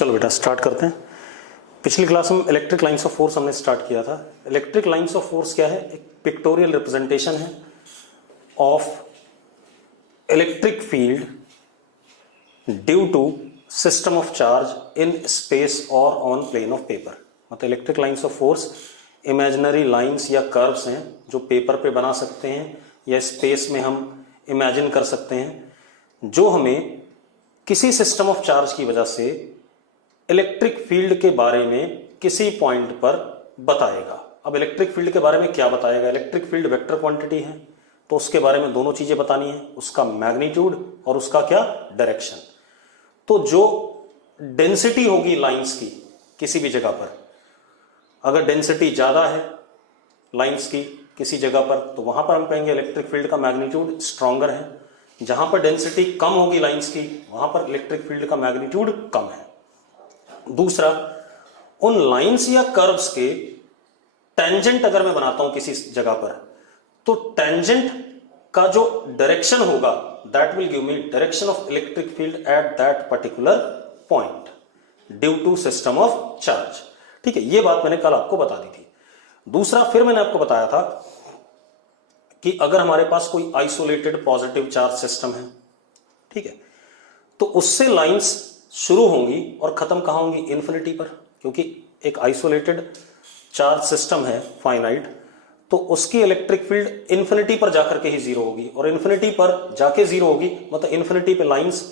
चलो बेटा स्टार्ट करते हैं। पिछली क्लास में इलेक्ट्रिक लाइंस ऑफ फोर्स हमने स्टार्ट किया था। इलेक्ट्रिक लाइंस ऑफ फोर्स क्या है? एक पिक्टोरियल रिप्रेजेंटेशन है of electric field due to system of charge in space और ऑन प्लेन ऑफ पेपर। मतलब electric lines of force imaginary lines या कर्व्स हैं जो पेपर पे बना सकते हैं या स्पेस में हम इमेजिन कर सकते हैं, जो हमें किसी सिस्टम ऑफ चार्ज की वजह से इलेक्ट्रिक फील्ड के बारे में किसी पॉइंट पर बताएगा। अब इलेक्ट्रिक फील्ड के बारे में क्या बताएगा? इलेक्ट्रिक फील्ड वेक्टर क्वांटिटी है, तो उसके बारे में दोनों चीजें बतानी है, उसका मैग्नीट्यूड और उसका क्या डायरेक्शन। तो जो डेंसिटी होगी लाइंस की किसी भी जगह पर, अगर डेंसिटी ज्यादा है लाइंस की किसी जगह पर, तो वहां पर हम कहेंगे इलेक्ट्रिक फील्ड का मैग्नीट्यूड स्ट्रॉन्गर है। जहां पर डेंसिटी कम होगी लाइंस की, वहां पर इलेक्ट्रिक फील्ड का मैग्नीट्यूड कम है। दूसरा, उन लाइंस या कर्व्स के टेंजेंट अगर मैं बनाता हूं किसी जगह पर, तो टेंजेंट का जो डायरेक्शन होगा that will give me direction of electric field at that particular point due to system of charge. ठीक है, ये बात मैंने कल आपको बता दी थी। दूसरा, फिर मैंने आपको बताया था कि अगर हमारे पास कोई आइसोलेटेड पॉजिटिव चार्ज सिस्टम है, ठीक है, तो उससे लाइंस शुरू होंगी और खत्म कहां होंगी? इन्फिनिटी पर, क्योंकि एक आइसोलेटेड चार्ज सिस्टम है फाइनाइट, तो उसकी इलेक्ट्रिक फील्ड इन्फिनिटी पर जाकर के ही जीरो होगी, और इन्फिनिटी पर जाके जीरो होगी मतलब इन्फिनिटी पे लाइंस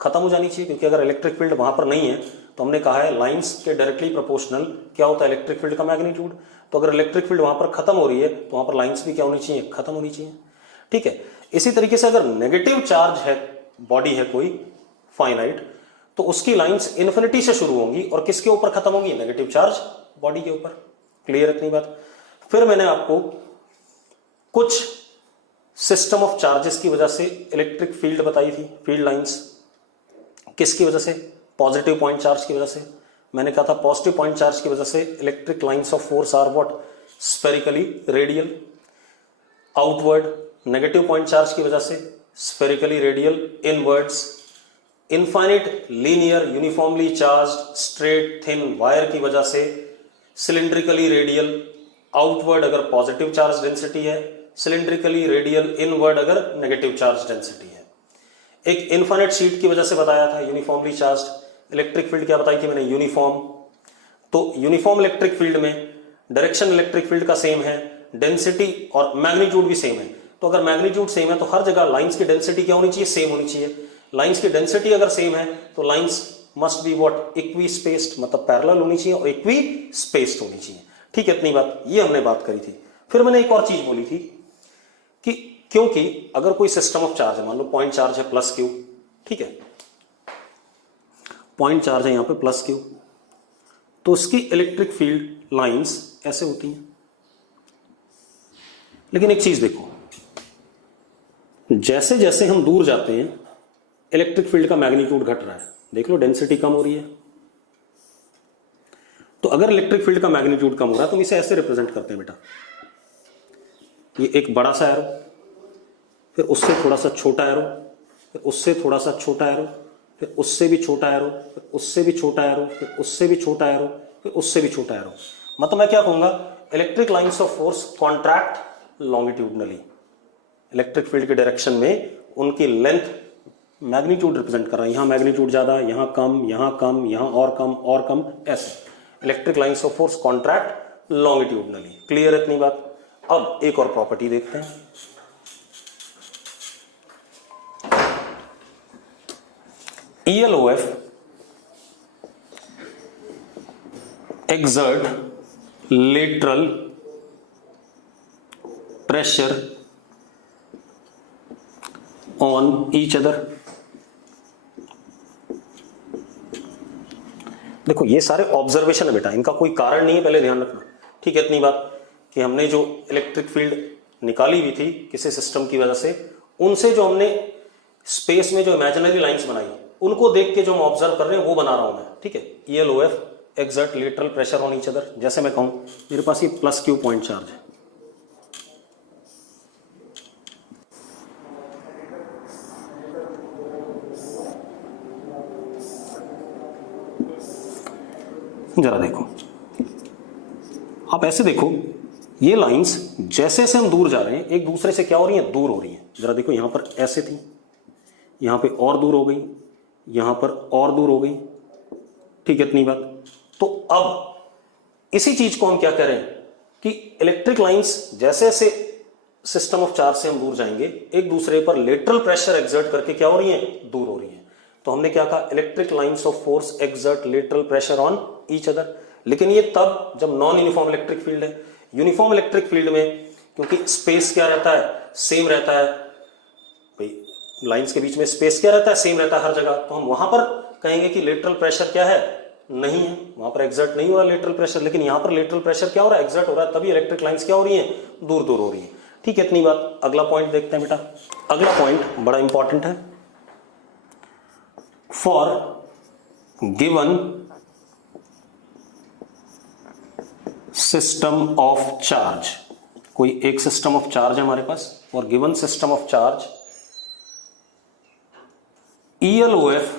खत्म हो जानी चाहिए, क्योंकि अगर इलेक्ट्रिक फील्ड वहां पर नहीं है तो हमने कहा है लाइंस के डायरेक्टली प्रोपोर्शनल क्या होता है? इलेक्ट्रिक फील्ड का मैग्नीट्यूड। तो अगर इलेक्ट्रिक फील्ड वहां पर खत्म हो रही है तो वहां पर लाइंस भी क्या होनी चाहिए? खत्म होनी चाहिए। ठीक है, इसी तरीके से अगर नेगेटिव चार्ज है, बॉडी है कोई फाइनाइट, तो उसकी लाइंस इन्फिनिटी से शुरू होंगी और किसके ऊपर खत्म होंगी? नेगेटिव चार्ज बॉडी के ऊपर। क्लियर इतनी बात? फिर मैंने आपको कुछ सिस्टम ऑफ चार्जेस की वजह से इलेक्ट्रिक फील्ड बताई थी, फील्ड लाइंस किसकी वजह से? पॉजिटिव पॉइंट चार्ज की वजह से। मैंने कहा था पॉजिटिव पॉइंट चार्ज की वजह से electric lines of force are what? Spherically radial. Outward negative point charge की वजह से spherically radial inwards. Infinite linear uniformly charged straight thin wire की वजह से सिलिंड्रिकली रेडियल आउटवर्ड अगर पॉजिटिव चार्ज डेंसिटी है, सिलिंड्रिकली रेडियल इनवर्ड अगर negative charge density है। एक इनफाइनाइट शीट की वजह से बताया था यूनिफॉर्मली चार्ज्ड इलेक्ट्रिक फील्ड क्या बताई थी मैंने? यूनिफॉर्म। तो यूनिफॉर्म इलेक्ट्रिक फील्ड में डायरेक्शन इलेक्ट्रिक फील्ड का सेम है, डेंसिटी और मैग्नीट्यूड भी सेम है। तो अगर मैग्नीट्यूड सेम है तो हर जगह लाइंस की डेंसिटी क्या होनी चाहिए? सेम होनी चाहिए। लाइंस की डेंसिटी अगर सेम है तो lines must be what? Equi spaced, मतलब पैरेलल होनी चाहिए और इक्वी स्पेस्ड होनी चाहिए। ठीक है, इतनी बात ये हमने बात करी थी। फिर मैंने एक और चीज बोली थी कि क्योंकि अगर कोई सिस्टम ऑफ चार्ज है, मान लो पॉइंट चार्ज है प्लस क्यू, ठीक है, पॉइंट चार्ज है यहां पे प्लस क्यू, तो उसकी इलेक्ट्रिक फील्ड लाइंस ऐसे होती हैं। लेकिन एक चीज देखो, जैसे जैसे हम दूर जाते हैं इलेक्ट्रिक फील्ड का मैग्नीट्यूड घट रहा है। देख लो डेंसिटी कम हो रही है, तो अगर इलेक्ट्रिक फील्ड का मैग्नीट्यूड कम हो रहा है तो हम इसे ऐसे रिप्रेजेंट करते हैं बेटा, ये एक बड़ा सा एरो, फिर उससे थोड़ा सा छोटा एरो, फिर उससे थोड़ा सा छोटा एरो, फिर उससे भी छोटा एरो, फिर उससे भी छोटा एरो, फिर उससे भी छोटा एरो, फिर उससे भी छोटा एरो। मतलब मैं क्या कहूंगा? Electric lines of force contract longitudinally. Electric field के डायरेक्शन में उनकी लेंथ मैग्नीट्यूड रिप्रेजेंट कर रहा है। यहां मैग्नीट्यूड ज्यादा, यहां कम, यहां कम, यहां और कम और कम, ऐसे electric lines of force contract longitudinally. Clear इतनी बात? अब एक और प्रॉपर्टी देखते हैं। ELOF exert lateral pressure on each other। देखो ये सारे ऑब्जर्वेशन है बेटा, इनका कोई कारण नहीं है, पहले ध्यान रखना। ठीक है, इतनी बात कि हमने जो इलेक्ट्रिक फील्ड निकाली हुई थी किसी सिस्टम की वजह से, उनसे जो हमने स्पेस में जो इमेजिनरी लाइंस बनाई उनको देख के जो हम ऑब्जर्व कर रहे हैं वो बना रहा हूं मैं। ठीक है, ELOF exert lateral pressure on each other. जैसे मैं कहूं मेरे पास ये प्लस क्यू पॉइंट चार्ज है, जरा देखो, आप ऐसे देखो, ये लाइंस जैसे जैसे हम दूर जा रहे हैं एक दूसरे से क्या हो रही हैं, दूर हो रही हैं। जरा देखो, यहां पर ऐसे थी, यहां पे और दूर हो गई, यहां पर और दूर हो गई, ठीक है, इतनी बात। तो अब इसी चीज को हम क्या कह रहे हैं कि इलेक्ट्रिक लाइंस जैसे जैसे सिस्टम ऑफ चार्ज से हम दूर जाएंगे एक दूसरे पर लेटरल प्रेशर एक्सर्ट करके क्या हो रही हैं, दूर हो रही हैं। तो हमने क्या कहा, electric lines of force exert lateral pressure on each other. लेकिन ये तब जब नॉन यूनिफॉर्म इलेक्ट्रिक फील्ड है। यूनिफॉर्म इलेक्ट्रिक फील्ड में क्योंकि स्पेस क्या रहता है, सेम रहता है भाई, लाइंस के बीच में स्पेस क्या रहता है, सेम रहता है हर जगह। तो हम वहां पर कहेंगे कि लेटरल प्रेशर क्या है, नहीं है, वहां पर एक्सर्ट नहीं हो रहा लेटरल प्रेशर। लेकिन यहां पर लेटरल प्रेशर क्या हो रहा है, एक्सर्ट हो रहा है, तभी इलेक्ट्रिक लाइंस क्या हो रही हैं, दूर दूर हो रही है। ठीक है, इतनी बात। अगला पॉइंट देखते हैं बेटा। अगला पॉइंट बड़ा इंपॉर्टेंट है। For given system of charge, कोई एक सिस्टम ऑफ चार्ज है हमारे पास, और given system of charge ELOF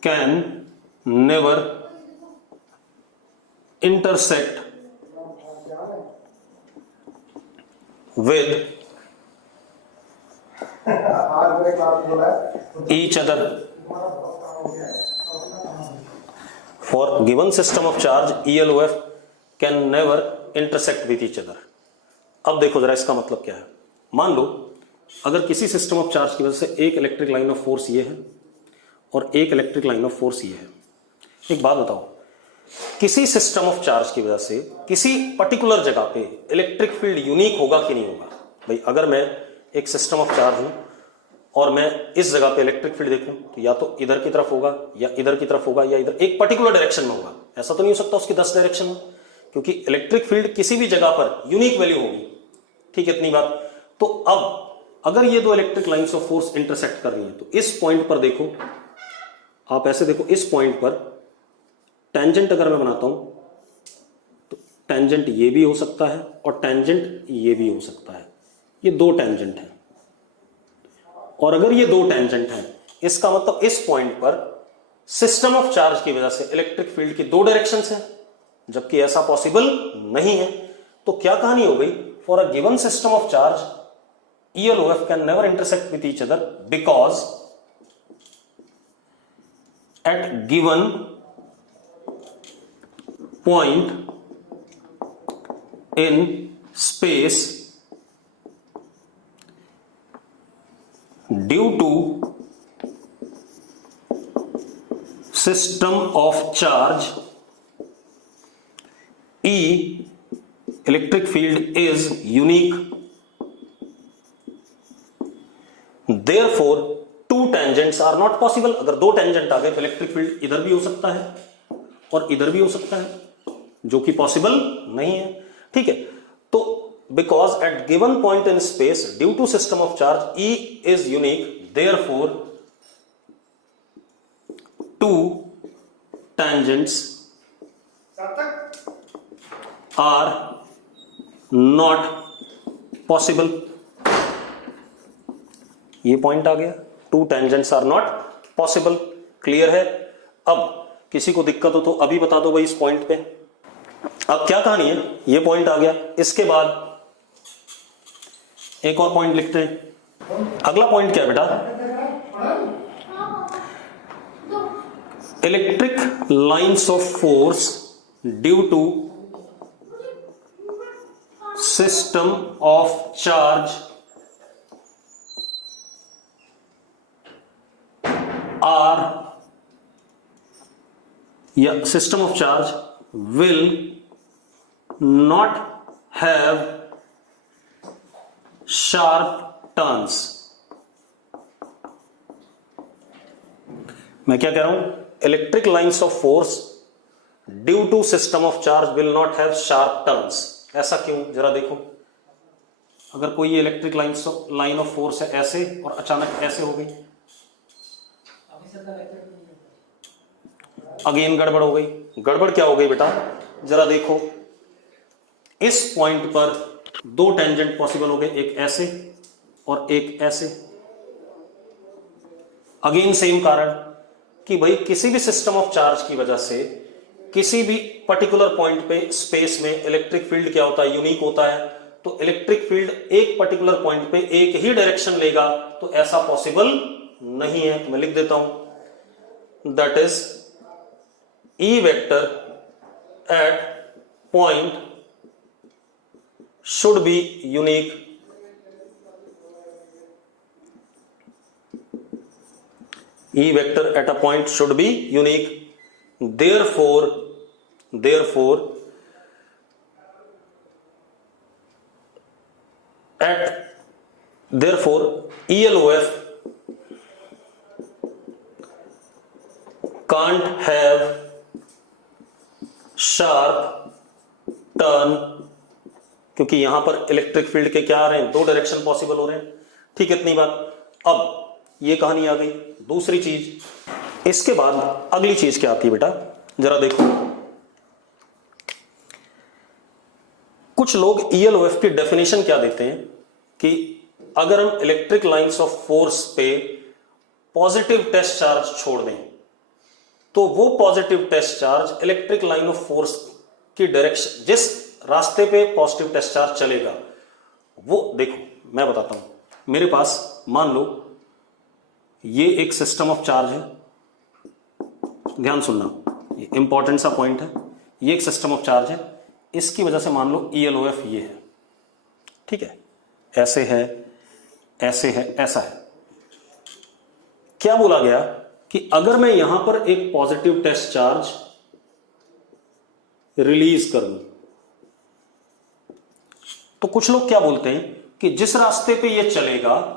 can never intersect with each other. For given system of charge ELOF can never intersect with each other. अब देखो जरा इसका मतलब क्या है। मान लो अगर किसी सिस्टम ऑफ चार्ज की वजह से एक इलेक्ट्रिक लाइन ऑफ फोर्स ये है और एक इलेक्ट्रिक लाइन ऑफ फोर्स ये है। एक बात बताओ, किसी सिस्टम ऑफ चार्ज की वजह से किसी पर्टिकुलर जगह पे इलेक्ट्रिक फील्ड यूनिक होगा कि नहीं होगा? भाई अगर मैं एक सिस्टम ऑफ चार्ज हूं और मैं इस जगह पे इलेक्ट्रिक फील्ड देखूं तो या तो इधर की तरफ होगा या इधर की तरफ होगा या इधर, एक पर्टिकुलर डायरेक्शन में होगा। ऐसा तो नहीं हो सकता उसकी 10 डायरेक्शन हो, क्योंकि इलेक्ट्रिक फील्ड किसी भी जगह पर यूनिक वैल्यू होगी। ठीक है, इतनी बात। तो अब अगर ये दो electric lines of force intersect कर रही हैं तो इस पॉइंट पर देखो, आप ऐसे देखो, इस पॉइंट पर टेंजेंट अगर मैं बनाता हूं तो टेंजेंट ये भी हो सकता है और टेंजेंट ये भी हो सकता है। ये दो टेंजेंट हैं, और अगर ये दो टेंजेंट हैं इसका मतलब इस पॉइंट पर सिस्टम ऑफ चार्ज की वजह से इलेक्ट्रिक फील्ड की दो डायरेक्शंस हैं, जबकि ऐसा पॉसिबल नहीं है। तो क्या कहानी हो गई? For a given system of charge ELOF can never intersect with each other because at given point in space due to system of charge E electric field is unique, Therefore, two tangents are not possible. अगर दो tangent आ गए तो electric field इधर भी हो सकता है और इधर भी हो सकता है, जो कि पॉसिबल नहीं है। ठीक है, तो because at given point in space due to system of charge E is unique, therefore two tangents are not possible. ये पॉइंट आ गया, two tangents are not possible. Clear है? अब किसी को दिक्कत हो तो अभी बता दो भाई इस पॉइंट पे। अब क्या कहानी है, ये पॉइंट आ गया, इसके बाद एक और पॉइंट लिखते हैं। अगला पॉइंट क्या है बेटा? Electric lines of force due to system of charge are या system of charge will not have sharp turns. मैं क्या कह रहा हूं? Electric lines of force due to system of charge will not have sharp turns. ऐसा क्यों? जरा देखो, अगर कोई इलेक्ट्रिक लाइन ऑफ फोर्स है ऐसे और अचानक ऐसे हो गई, अगेन गड़बड़ हो गई। गड़बड़ क्या हो गई बेटा? जरा देखो, इस पॉइंट पर दो टेंजेंट पॉसिबल हो गए, एक ऐसे और एक ऐसे। अगेन सेम कारण, कि भाई किसी भी सिस्टम ऑफ चार्ज की वजह से किसी भी पर्टिकुलर पॉइंट पे स्पेस में इलेक्ट्रिक फील्ड क्या होता है, यूनिक होता है। तो इलेक्ट्रिक फील्ड एक पर्टिकुलर पॉइंट पे एक ही डायरेक्शन लेगा, तो ऐसा पॉसिबल नहीं है। तो मैं लिख देता हूं, that is E vector eight point should be unique E vector at a point should be unique, therefore ELOF can't have sharp turn, क्योंकि यहां पर इलेक्ट्रिक फील्ड के क्या आ रहे हैं, दो डायरेक्शन पॉसिबल हो रहे हैं। ठीक है, इतनी बात। अब ये कहानी आ गई। दूसरी चीज, इसके बाद अगली चीज क्या आती है बेटा, जरा देखो। कुछ लोग ELOF की डेफिनेशन क्या देते हैं कि अगर हम इलेक्ट्रिक लाइंस ऑफ फोर्स पे पॉजिटिव टेस्ट चार्ज छोड़ दें, तो वो positive test charge electric line of force की डायरेक्शन, जिस रास्ते पे पॉजिटिव टेस्ट चार्ज चलेगा, वो देखो मैं बताता हूं। मेरे पास मान लो ये एक सिस्टम ऑफ चार्ज है, ध्यान सुनना, ये इंपॉर्टेंट सा पॉइंट है। ये एक सिस्टम ऑफ चार्ज है, इसकी वजह से मान लो ELOF ये है, ठीक है, ऐसे है, ऐसे है, ऐसा है। क्या बोला गया कि अगर मैं यहां पर एक पॉजिटिव टेस्ट चार्ज रिलीज करूं, तो कुछ लोग क्या बोलते हैं कि जिस रास्ते पे ये चलेगा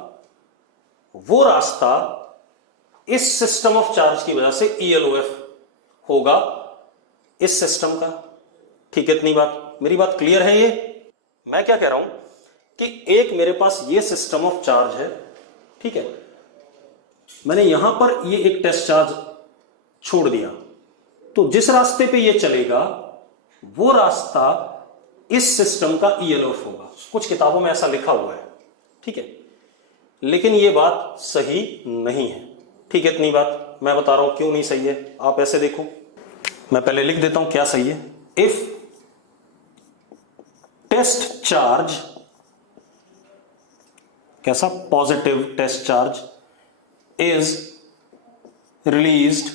वो रास्ता इस सिस्टम ऑफ चार्ज की वजह से ELOF होगा इस सिस्टम का। ठीक है, इतनी बात, मेरी बात क्लियर है। ये मैं क्या कह रहा हूं कि एक मेरे पास ये सिस्टम ऑफ चार्ज है, ठीक है, मैंने यहां पर ये एक टेस्ट चार्ज छोड़ दिया, तो जिस रास्ते पे ये चलेगा वो रास्ता इस सिस्टम का ELOF होगा। कुछ किताबों में ऐसा लिखा हुआ है, ठीक है, लेकिन ये बात सही नहीं है। ठीक है, इतनी बात। मैं बता रहा हूं क्यों नहीं सही है, आप ऐसे देखो, मैं पहले लिख देता हूं क्या सही है। इफ टेस्ट चार्ज, कैसा, positive test charge is released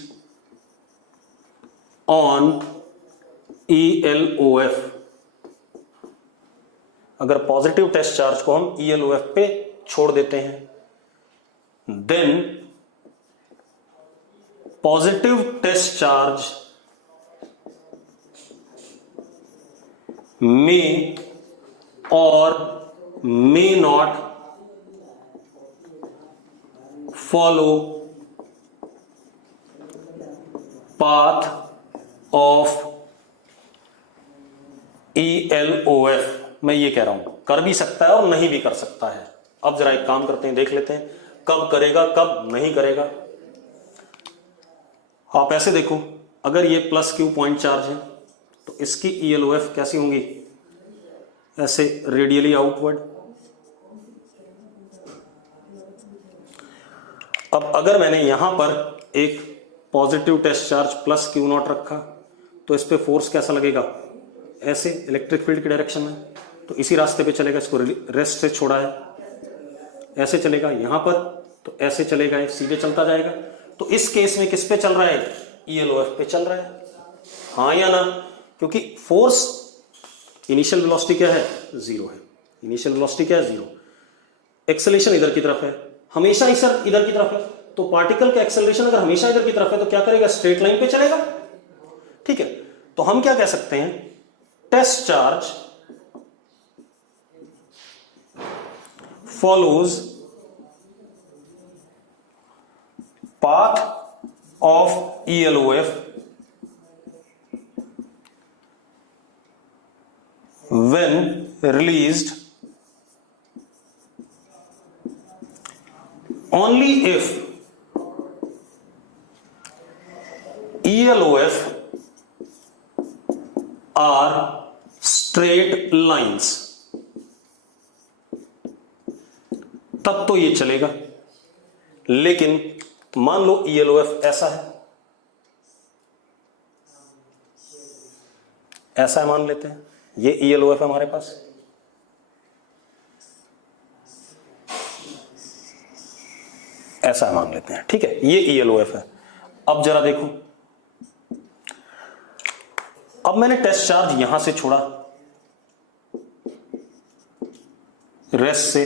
on ELOF, अगर पॉजिटिव टेस्ट चार्ज को हम ELOF पे छोड़ देते हैं, then positive test charge may और may not follow path of ELOF। मैं ये कह रहा हूं, कर भी सकता है और नहीं भी कर सकता है। अब जरा एक काम करते हैं, देख लेते हैं कब करेगा कब नहीं करेगा। आप ऐसे देखो, अगर ये प्लस Q पॉइंट चार्ज है तो इसकी ELOF कैसी होंगी, ऐसे रेडियली आउटवर्ड। अब अगर मैंने यहां पर एक positive test charge plus Q0 रखा, तो इस पे फोर्स कैसा लगेगा, ऐसे इलेक्ट्रिक फील्ड की डायरेक्शन में, तो इसी रास्ते पे चलेगा। इसको रेस्ट से छोड़ा है, ऐसे चलेगा, यहां पर तो ऐसे चलेगा, सीधे चलता जाएगा। तो इस केस में किस पे चल रहा है, ELOF पे चल रहा है, हाँ या ना, क्योंकि फोर्स इनिशियल वेलोसिटी क्या है, 0 है। इनिशियल वेलोसिटी क्या है, 0। एक्सेलरेशन इधर की तरफ है, हमेशा इधर की तरफ है, तो पार्टिकल का एक्सेलरेशन अगर हमेशा इधर की तरफ है तो क्या करेगा, स्ट्रेट लाइन पे चलेगा। ठीक है, तो हम क्या कह सकते हैं, test charge follows path of ELOF when released only if ELOF are straight lines, तब तो ये चलेगा। लेकिन मान लो ELOF ऐसा है, ऐसा है मान लेते हैं, ये ELOF है हमारे पास, ऐसा मान लेते हैं, ठीक है, ये ELOF है। अब जरा देखो, अब मैंने टेस्ट चार्ज यहां से छोड़ा रेस्ट से,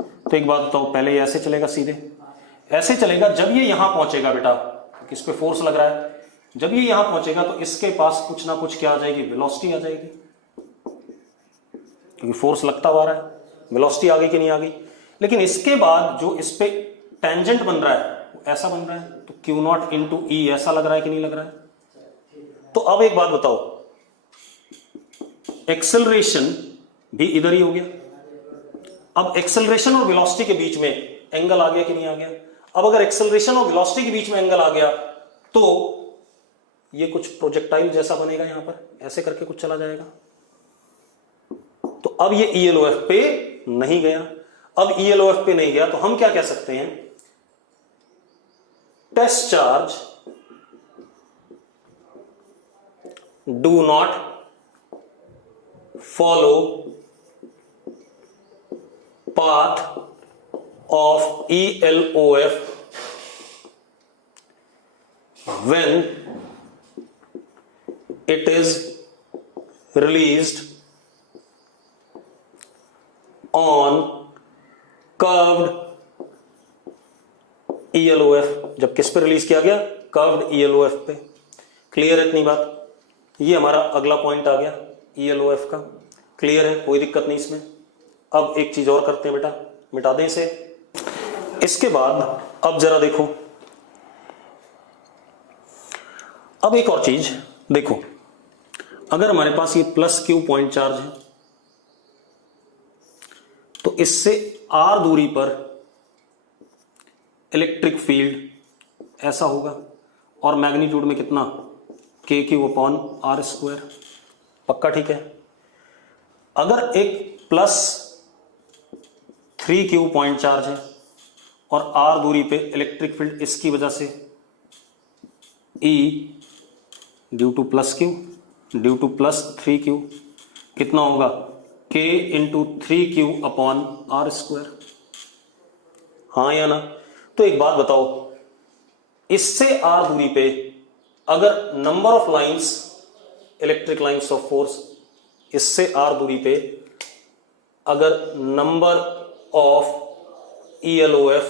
तो एक बात बताओ, पहले ये ऐसे चलेगा, सीधे ऐसे चलेगा, जब ये यहां पहुंचेगा बेटा, इस पे फोर्स लग रहा है, जब ये यहां पहुंचेगा तो इसके पास कुछ ना कुछ क्या आ जाएगी, वेलोसिटी आ जाएगी, क्योंकि फोर्स लगता हुआ रहा है, वेलोसिटी आ गई कि नहीं आ गई। लेकिन इसके बाद जो इस पे टेंजेंट बन रहा है वो ऐसा बन रहा है, तो Q0 इंटू ई ऐसा लग रहा है कि नहीं लग रहा है। तो अब एक बात बताओ, एक्सेलरेशन भी इधर ही हो गया, अब एक्सेलरेशन और वेलोसिटी के बीच में एंगल आ गया कि नहीं आ गया। अब अगर एक्सेलरेशन और वेलोसिटी के बीच में एंगल आ गया तो ये कुछ प्रोजेक्टाइल जैसा बनेगा, यहां पर ऐसे करके कुछ चला जाएगा। तो अब ये ELOF पे नहीं गया, अब ELOF पे नहीं गया तो हम क्या कह सकते हैं, test charge do not follow path of ELOF when it is released on curved ELOF। जब किस पे रिलीज किया गया, कर्व्ड ELOF पे। क्लियर है इतनी बात, ये हमारा अगला पॉइंट आ गया ELOF का, क्लियर है, कोई दिक्कत नहीं इसमें। अब एक चीज और करते हैं बेटा, मिटा दें इसे। इसके बाद अब जरा देखो, अब एक और चीज देखो, अगर हमारे पास ये +Q पॉइंट चार्ज है तो इससे R दूरी पर इलेक्ट्रिक फील्ड ऐसा होगा, और मैग्नीट्यूड में कितना, KQ/R²। पक्का ठीक है। अगर एक +3Q पॉइंट चार्ज है और R दूरी पे इलेक्ट्रिक फील्ड इसकी वजह से E due to +Q due to +3Q कितना होगा, K इंटू 3Q/R²। हाँ या ना। तो एक बात बताओ, इससे R दूरी पे अगर number of lines, electric lines of force, इससे R दूरी पे अगर नंबर ऑफ ELOF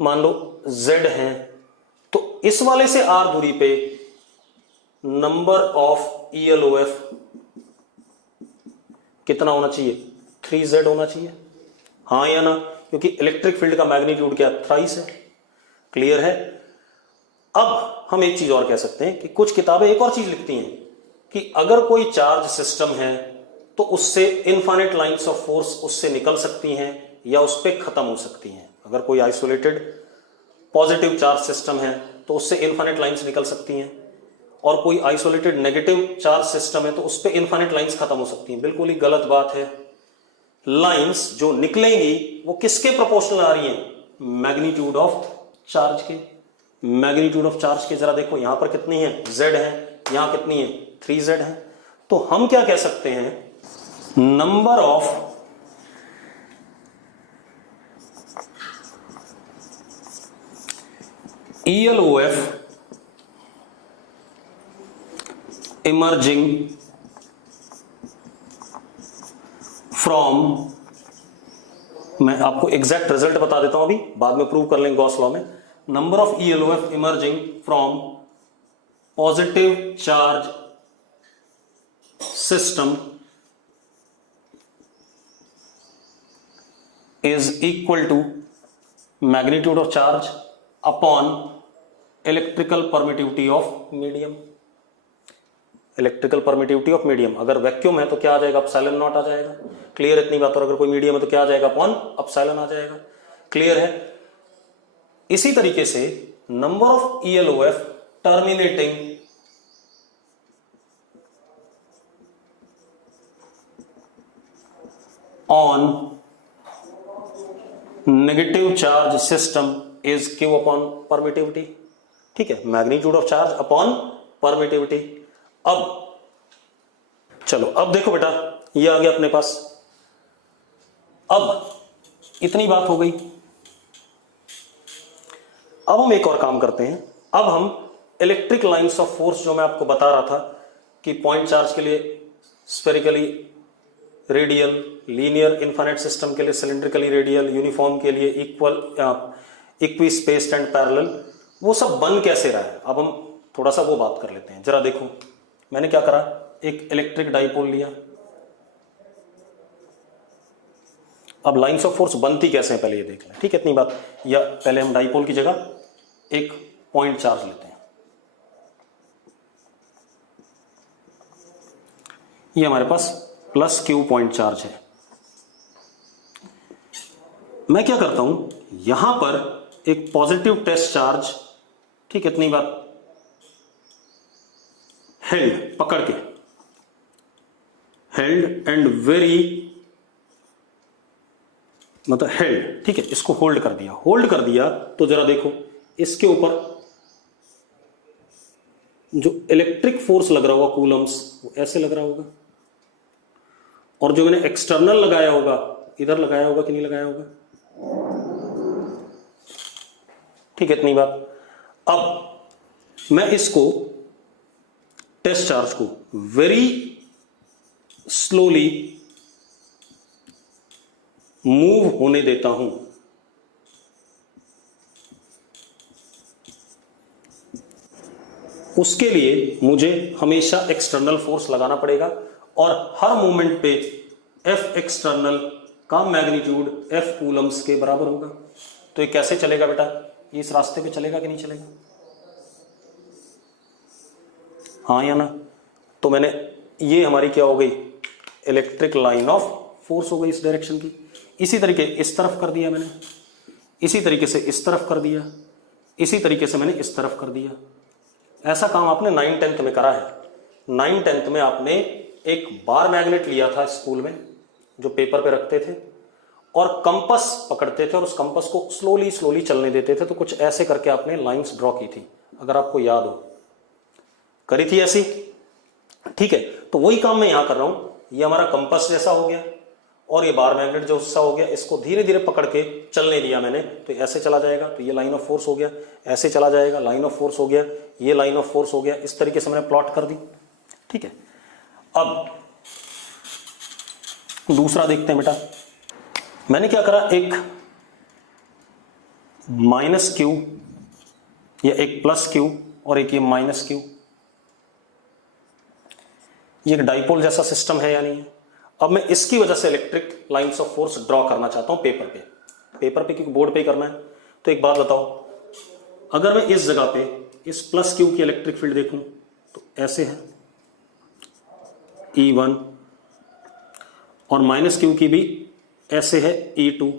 मान लो Z है, तो इस वाले से R दूरी पे नंबर ऑफ ELOF कितना होना चाहिए, 3Z होना चाहिए। हाँ या ना, क्योंकि इलेक्ट्रिक फील्ड का मैग्नीट्यूड क्या, थ्राइस है। क्लियर है। अब हम एक चीज और कह सकते हैं कि कुछ किताबें एक और चीज लिखती हैं कि अगर कोई चार्ज सिस्टम है तो उससे इनफाइनाइट लाइंस ऑफ फोर्स उससे निकल सकती हैं या उस पर खत्म हो सकती हैं। अगर कोई आइसोलेटेड पॉजिटिव चार्ज सिस्टम है तो उससे इनफाइनाइट लाइंस निकल सकती हैं, और कोई आइसोलेटेड नेगेटिव चार्ज सिस्टम है तो उस पर इनफाइनाइट लाइंस खत्म हो सकती हैं। बिल्कुल ही गलत बात है। लाइंस जो निकलेंगी वो किसके प्रोपोर्शनल आ रही हैं, मैग्नीट्यूड ऑफ चार्ज के। मैग्नीट्यूड ऑफ चार्ज के जरा देखो, यहां पर कितनी है, Z है, यहां कितनी है, 3Z है। तो हम क्या कह सकते हैं, number of ELOF emerging from, मैं आपको एग्जैक्ट रिजल्ट बता देता हूं, अभी बाद में प्रूव कर लेंगे गॉस लॉ में। Number of ELOF emerging from positive charge system is equal to magnitude of charge upon electrical permittivity of medium. Electrical permittivity of medium, अगर वैक्यूम है तो क्या आ जाएगा, एप्सिलॉन नॉट आ जाएगा। क्लियर इतनी बात। और अगर कोई मीडियम है तो क्या आ जाएगा, अपॉन एप्सिलॉन आ जाएगा। क्लियर है। इसी तरीके से number of ELOF terminating on negative charge system is Q upon permittivity. ठीक है, magnitude of charge upon permittivity. अब चलो, अब देखो बेटा, ये आ गया अपने पास। अब इतनी बात हो गई। अब हम एक और काम करते हैं। अब हम इलेक्ट्रिक लाइंस ऑफ फोर्स, जो मैं आपको बता रहा था कि पॉइंट चार्ज के लिए spherically radial, linear infinite system के लिए सिलिंड्रिकली रेडियल, यूनिफॉर्म के लिए equal, equi spaced and parallel, वो सब बन कैसे रहा है, अब हम थोड़ा सा वो बात कर लेते हैं। जरा देखो, मैंने क्या करा, एक इलेक्ट्रिक डाइपोल लिया। अब लाइंस ऑफ फोर्स बनती कैसे हैं पहले ये देख लें, ठीक है, इतनी बात। या पहले हम डाइपोल की जगह एक पॉइंट चार्ज लेते हैं। ये हमारे पास प्लस क्यू पॉइंट चार्ज है। मैं क्या करता हूं, यहां पर एक पॉजिटिव टेस्ट चार्ज, ठीक, इतनी बात, हेल्ड, पकड़ के, हेल्ड एंड वेरी, मतलब हेल्ड, ठीक है, इसको होल्ड कर दिया। होल्ड कर दिया तो जरा देखो, इसके ऊपर जो इलेक्ट्रिक फोर्स लग रहा होगा कूलम्स, वो ऐसे लग रहा होगा, और जो मैंने एक्सटर्नल लगाया होगा, इधर लगाया होगा कि नहीं लगाया होगा, ठीक है, इतनी बात। अब मैं इसको टेस्ट चार्ज को वेरी स्लोली मूव होने देता हूं। उसके लिए मुझे हमेशा एक्सटर्नल फोर्स लगाना पड़ेगा, और हर मोमेंट पे एफ एक्सटर्नल का मैग्नीट्यूड एफ कूलम्स के बराबर होगा। तो ये कैसे चलेगा बेटा, ये इस रास्ते पे चलेगा कि नहीं चलेगा, हाँ या ना? तो मैंने, ये हमारी क्या हो गई, इलेक्ट्रिक लाइन ऑफ फोर्स हो गई इस डायरेक्शन की। इसी तरीके इस तरफ कर दिया मैंने, इसी तरीके से इस तरफ कर दिया, इसी तरीके से मैंने इस तरफ कर दिया। ऐसा काम आपने 9th-10th में करा है। 9th-10th में आपने एक बार मैग्नेट लिया था स्कूल में, जो पेपर पे रखते थे, और कंपास पकड़ते थे और उस कंपास को स्लोली स्लोली चलने देते थे। तो कुछ ऐसे करके आपने लाइंस ड्रॉ की थी, अगर आपको याद हो, करी थी ऐसी, ठीक है। तो वही काम मैं यहां कर रहा हूं। ये हमारा कंपास जैसा हो गया, और ये बार मैग्नेट जो सा हो गया, इसको धीरे धीरे पकड़ के चलने दिया मैंने, तो ऐसे चला जाएगा, तो ये लाइन ऑफ फोर्स हो गया। ऐसे चला जाएगा, लाइन ऑफ फोर्स हो गया, ये लाइन ऑफ फोर्स हो गया। इस तरीके से मैंने प्लॉट कर दी, ठीक है। अब दूसरा देखते हैं बेटा। मैंने क्या करा, एक माइनस क्यू या एक प्लस क्यू और एक ये माइनस क्यू, ये एक डाइपोल जैसा सिस्टम है या नहीं है। अब मैं इसकी वजह से electric lines of force draw करना चाहता हूं पेपर पे, क्योंकि बोर्ड पे ही करना है। तो एक बात बताओ, अगर मैं इस जगह पे इस प्लस क्यू की इलेक्ट्रिक फील्ड देखूं तो ऐसे है E1, और माइनस क्यू की भी ऐसे है E2।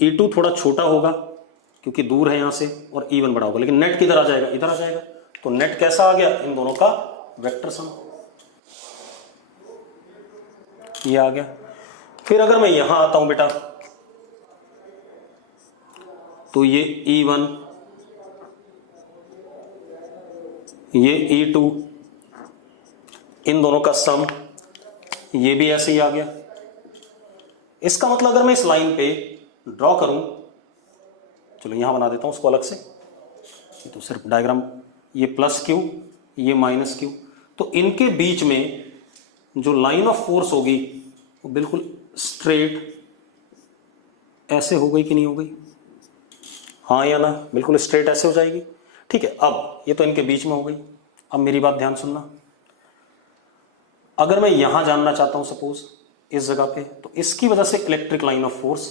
E2 थोड़ा छोटा होगा क्योंकि दूर है यहां से, और E1 बड़ा होगा, लेकिन नेट किधर आ जाएगा, इधर आ जाएगा। तो नेट कैसा आ गया, इन दोनों का वेक्टर सम, ये आ गया। फिर अगर मैं यहां आता हूं बेटा, तो ये E1, ये E2, इन दोनों का सम, ये भी ऐसे ही आ गया। इसका मतलब अगर मैं इस लाइन पे ड्रॉ करूं, चलो यहां बना देता हूं उसको अलग से, तो सिर्फ डायग्राम, ये प्लस क्यू, ये माइनस क्यू, तो इनके बीच में जो लाइन ऑफ फोर्स होगी वो बिल्कुल स्ट्रेट ऐसे हो गई कि नहीं हो गई, हाँ या ना? बिल्कुल स्ट्रेट ऐसे हो जाएगी, ठीक है। अब ये तो इनके बीच में हो गई। अब मेरी बात ध्यान सुनना, अगर मैं यहां जानना चाहता हूं सपोज इस जगह पे, तो इसकी वजह से इलेक्ट्रिक लाइन ऑफ फोर्स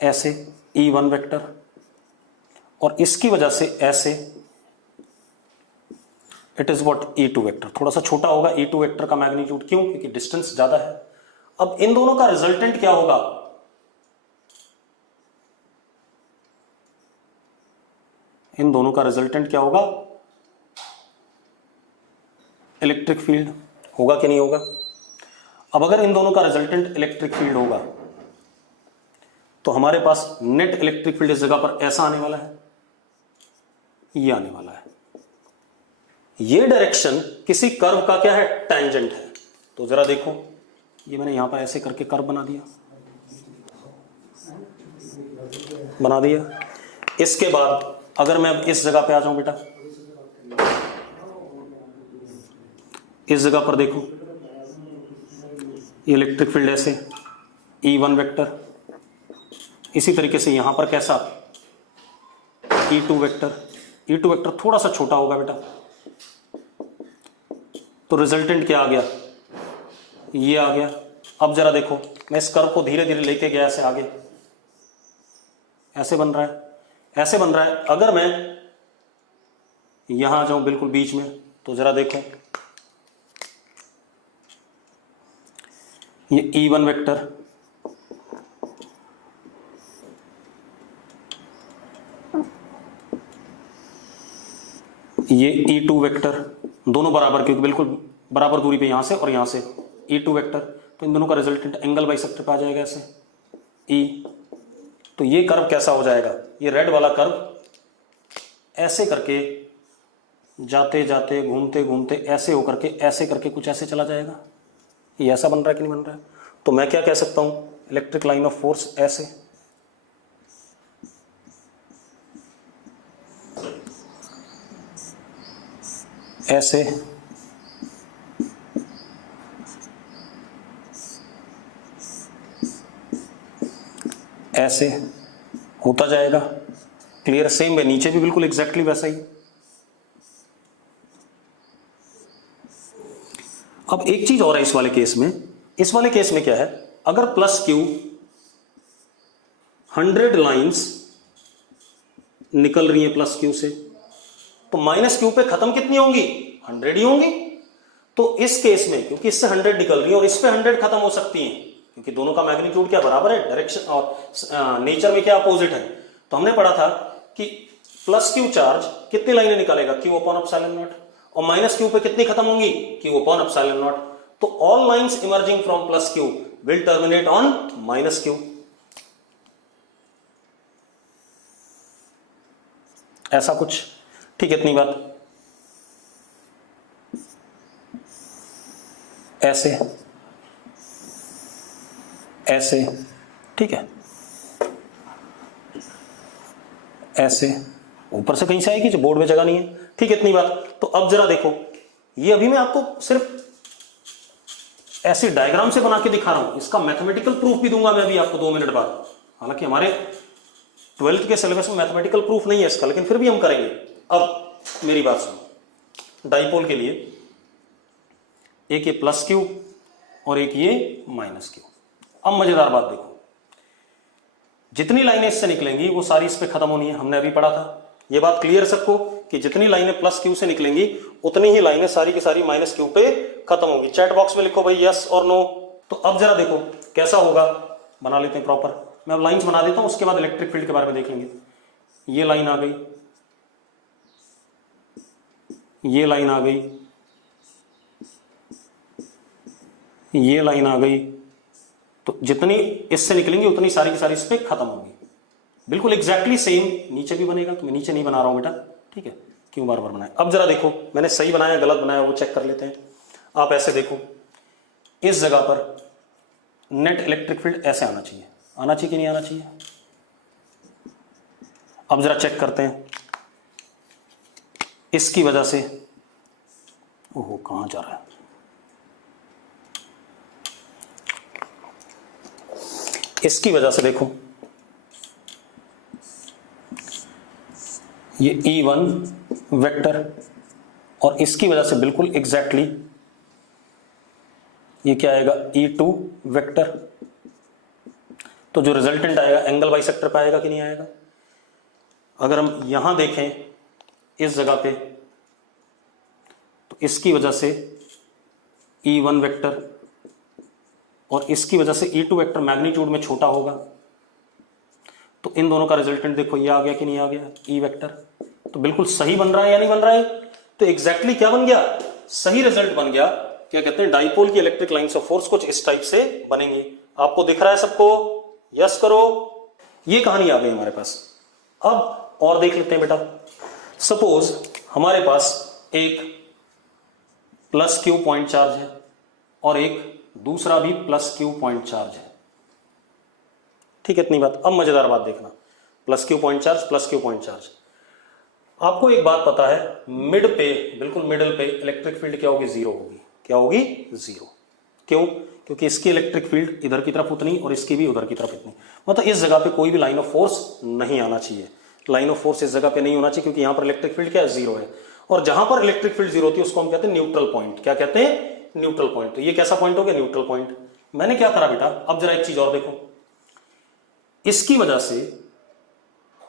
ऐसे E1 वेक्टर, और इसकी वजह से ऐसे it is what E2 vector. थोड़ा सा छोटा होगा E2 वेक्टर का मैग्नीट्यूड, क्यों? क्योंकि डिस्टेंस ज्यादा है। अब इन दोनों का रिजल्टेंट क्या होगा, इन दोनों का रिजल्टेंट क्या होगा, इलेक्ट्रिक फील्ड होगा कि नहीं होगा। अब अगर इन दोनों का रिजल्टेंट इलेक्ट्रिक फील्ड होगा, तो हमारे पास नेट इलेक्ट्रिक फील्ड इस जगह पर ऐसा आने वाला है, ये आने वाला है, ये डायरेक्शन किसी कर्व का क्या है, टेंजेंट है। तो जरा देखो, ये मैंने यहां पर ऐसे करके कर्व बना दिया। इसके बाद अगर मैं अब इस जगह पे आ जाऊं बेटा, इस जगह पर देखो, ये इलेक्ट्रिक फील्ड ऐसे E1 वेक्टर, इसी तरीके से यहां पर कैसा E2 वेक्टर। E2 वेक्टर थोड़ा सा छोटा होगा बेटा, तो रिजल्टेंट क्या आ गया, ये आ गया। अब जरा देखो, मैं इस कर्व को धीरे धीरे लेके गया ऐसे आगे, ऐसे बन रहा है, ऐसे बन रहा है। अगर मैं यहां आ जाऊं बिल्कुल बीच में, तो जरा देखो, ये E1 वेक्टर, ये E2 वेक्टर, दोनों बराबर, क्योंकि बिल्कुल बराबर दूरी पे यहां से और यहां से E2 वेक्टर, तो इन दोनों का रिजल्टेंट एंगल बाइसेक्टर पे आ जाएगा ऐसे E। तो ये कर्व कैसा हो जाएगा, ये रेड वाला कर्व ऐसे करके जाते जाते घूमते घूमते ऐसे होकर के ऐसे करके कुछ ऐसे चला जाएगा। ये ऐसा बन रहा है कि नहीं बन रहा है? तो मैं क्या कह सकता हूं, इलेक्ट्रिक लाइन ऑफ फोर्स ऐसे, ऐसे, ऐसे होता जाएगा। क्लियर? सेम वे नीचे भी बिल्कुल एग्जैक्टली वैसा ही। अब एक चीज और है इस वाले केस में, इस वाले केस में क्या है, अगर प्लस क्यू 100 लाइंस निकल रही है प्लस क्यू से, तो माइनस क्यू पे खत्म कितनी होंगी, 100 ही होंगी। तो इस केस में क्योंकि इससे 100 निकल रही है और इस पे 100 खत्म हो सकती हैं, क्योंकि दोनों का मैग्नीट्यूड क्या बराबर है, डायरेक्शन और नेचर में क्या अपोजिट है। तो हमने पढ़ा था कि प्लस क्यू चार्ज कितनी लाइनें निकालेगा, क्यू अपॉन एप्सिलॉन नॉट, और माइनस क्यू पे कितनी खत्म होंगी, क्यू अपॉन एप्सिलॉन नॉट। तो all lines emerging from plus Q will terminate on minus Q. ऐसा कुछ, ठीक है, इतनी बात। ऐसे ऐसे, ठीक है, ऐसे ऊपर से कहीं से आएगी जो बोर्ड में जगह नहीं है, ठीक है, इतनी बात। तो अब जरा देखो, ये अभी मैं आपको सिर्फ ऐसी डायग्राम से बना के दिखा रहा हूं, इसका मैथमेटिकल प्रूफ भी दूंगा मैं अभी आपको 2 मिनट बाद। हालांकि हमारे 12th के सिलेबस में मैथमेटिकल प्रूफ नहीं है इसका, लेकिन फिर भी हम करेंगे। अब मेरी बात सुनो, डाइपोल के लिए एक ये प्लस क्यू और एक ये माइनस क्यू। अब मजेदार बात देखो, जितनी लाइनें इससे निकलेंगी वो सारी इस पे खत्म होनी है। हमने अभी पढ़ा था, ये बात क्लियर सबको, कि जितनी लाइनें प्लस क्यू से निकलेंगी उतनी ही लाइनें सारी की सारी माइनस क्यू पे खत्म होंगी। चैट बॉक्स में लिखो भाई यस और नो। तो अब जरा देखो कैसा होगा, बना लेते हैं प्रॉपर। मैं अब लाइंस बना देता हूं, उसके बाद इलेक्ट्रिक फील्ड के बारे में देख लेंगे। ये लाइन आ गई, ये लाइन आ गई, ये लाइन आ गई। तो जितनी इससे निकलेंगी उतनी सारी की सारी इस पे खत्म होंगी। बिल्कुल एग्जैक्टली सेम नीचे भी बनेगा, तो मैं नीचे नहीं बना रहा हूं बेटा, ठीक है, क्यों बार बार बनाया। अब जरा देखो मैंने सही बनाया गलत बनाया वो चेक कर लेते हैं। आप ऐसे देखो, इस जगह पर नेट इलेक्ट्रिक फील्ड ऐसे आना चाहिए, आना चाहिए कि नहीं आना चाहिए। अब जरा चेक करते हैं, इसकी वजह से, ओहो कहां जा रहा है, इसकी वजह से देखो, ये E1 वेक्टर और इसकी वजह से बिल्कुल एग्जैक्टली ये क्या आएगा, E2 वेक्टर। तो जो रिजल्टेंट आएगा एंगल बाइसेक्टर पे आएगा कि नहीं आएगा। अगर हम यहां देखें इस जगह पे, तो इसकी वजह से E1 वेक्टर और इसकी वजह से E2 वेक्टर मैग्नीट्यूड में छोटा होगा। तो इन दोनों का रिजल्टेंट देखो, ये आ गया कि नहीं आ गया, E वेक्टर। तो बिल्कुल सही बन रहा है या नहीं बन रहा है। तो एग्जैक्टली क्या बन गया, सही रिजल्ट बन गया। क्या कहते हैं, डाइपोल की इलेक्ट्रिक लाइंस ऑफ फोर्स कुछ इस टाइप से बनेंगी। आपको दिख रहा है सबको, यस करो। ये कहानी आ गई हमारे पास। अब और देख लेते हैं बेटा। सपोज हमारे पास एक प्लस क्यू पॉइंट चार्ज है और एक दूसरा भी प्लस क्यू पॉइंट चार्ज है। ठीक है, इतनी बात। अब मजेदार बात देखना, plus Q point charge, plus Q point charge. आपको एक बात पता है, मिड पे, बिल्कुल मिडल पे इलेक्ट्रिक फील्ड क्या होगी? जीरो होगी। क्या होगी? जीरो। क्यों? क्योंकि इसकी इलेक्ट्रिक फील्ड इधर की तरफ उतनी और इसकी भी उधर की तरफ इतनी, मतलब इस जगह पे कोई भी लाइन ऑफ फोर्स नहीं आना चाहिए। लाइन ऑफ फोर्स इस जगह पे नहीं होना चाहिए क्योंकि यहां पर इलेक्ट्रिक फील्ड क्या है? जीरो है। और जहां पर इलेक्ट्रिक फील्ड जीरो होती है उसको हम कहते हैं न्यूट्रल पॉइंट। क्या कहते हैं? Neutral point. तो ये कैसा पॉइंट हो गया? Neutral point. मैंने क्या करा बेटा, अब जरा एक चीज और देखो, इसकी वजह से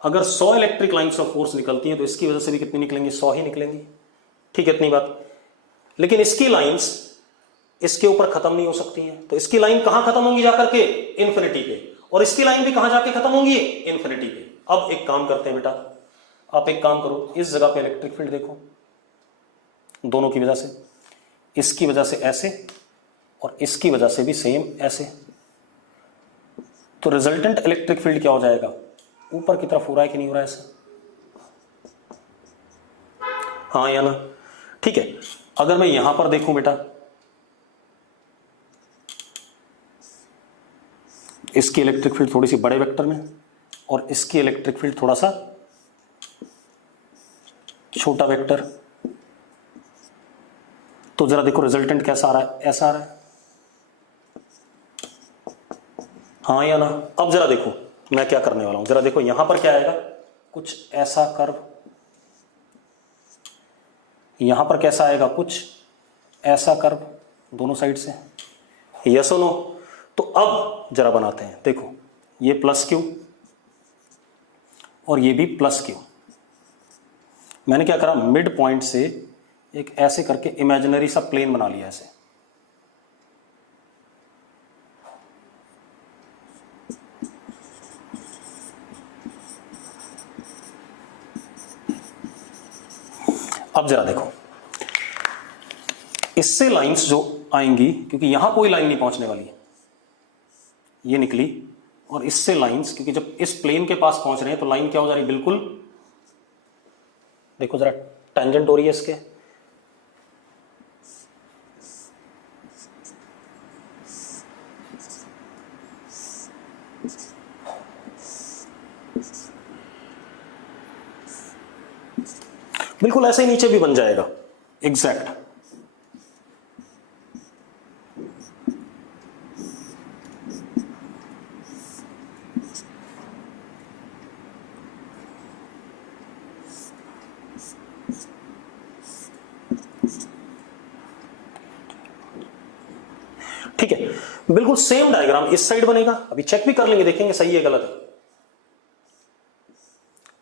अगर 100 इलेक्ट्रिक लाइंस ऑफ फोर्स निकलती हैं तो इसकी वजह से भी कितनी निकलेंगी? 100 ही निकलेंगी। ठीक है, इतनी बात। लेकिन इसकी लाइंस इसके ऊपर खत्म नहीं हो सकती हैं, तो इसकी लाइन कहां खत्म होंगी जाकर के? इन्फिनिटी पे। और इसकी लाइन भी कहां जाके खत्म होंगी? इन्फिनिटी पे। अब एक काम करते हैं बेटा, आप एक काम करो, इस जगह पे इलेक्ट्रिक फील्ड देखो, दोनों की वजह से, इसकी वजह से ऐसे और इसकी वजह से भी सेम ऐसे, तो रिजल्टेंट इलेक्ट्रिक फील्ड क्या हो जाएगा? ऊपर की तरफ हो रहा है कि नहीं हो रहा है ऐसे? हाँ या ना? ठीक है। अगर मैं यहां पर देखूं बेटा, इसकी इलेक्ट्रिक फील्ड थोड़ी सी बड़े वेक्टर में और इसकी इलेक्ट्रिक फील्ड थोड़ा सा छोटा वेक्टर, तो जरा देखो रिजल्टेंट कैसा आ रहा है? ऐसा आ रहा है। हाँ या ना? अब जरा देखो मैं क्या करने वाला हूं, जरा देखो यहां पर क्या आएगा? कुछ ऐसा कर्व, यहां पर कैसा आएगा? कुछ ऐसा कर्व दोनों साइड से। यस और नो? तो अब जरा बनाते हैं, देखो ये प्लस क्यू और ये भी प्लस क्यू। मैंने क्या करा, मिड पॉइंट से एक ऐसे करके इमेजिनरी सा प्लेन बना लिया ऐसे। अब जरा देखो, इससे लाइंस जो आएंगी, क्योंकि यहां कोई लाइन नहीं पहुंचने वाली, ये निकली, और इससे लाइंस, क्योंकि जब इस प्लेन के पास पहुंच रहे हैं तो लाइन क्या हो जा रही? बिल्कुल देखो जरा, टेंजेंट हो रही है इसके। बिल्कुल ऐसे ही नीचे भी बन जाएगा एग्जैक्ट। ठीक है, बिल्कुल सेम डायग्राम इस साइड बनेगा। अभी चेक भी कर लेंगे, देखेंगे सही है गलत है।